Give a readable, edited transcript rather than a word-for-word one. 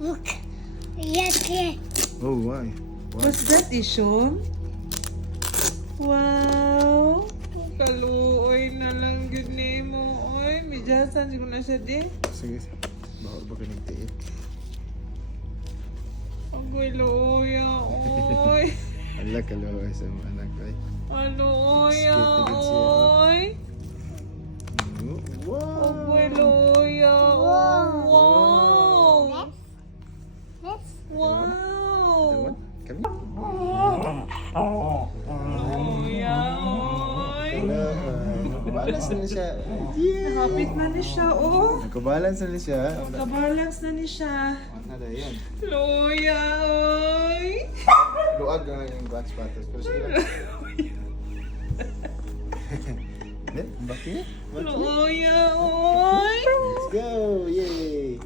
Look. Yes, yes. Oh, why? What's that, Ishon? Wow! Kaluoy na lang yun ni mo. Oy, midyasan siguro na siya di. Sige. Bawal ba ka nagtiit? Agoy, luoya, oy. Ala, kalaway sa mga anak ko. Aluoya, Skip, tigid siya. oy. Wow! Agoy, luoya, oh. Wow! Yes. Wow! What? Kami? Luoya, oy. Nakabalance na siya. Nakapit na ni siya, oh. Nakabalance na siya. Nakabalance na ni siya. Ano yan? Luoya, oy. Luag na yung black spotters. Pero sige lang. Bakit? Luoya, oy. Let's go! Yay!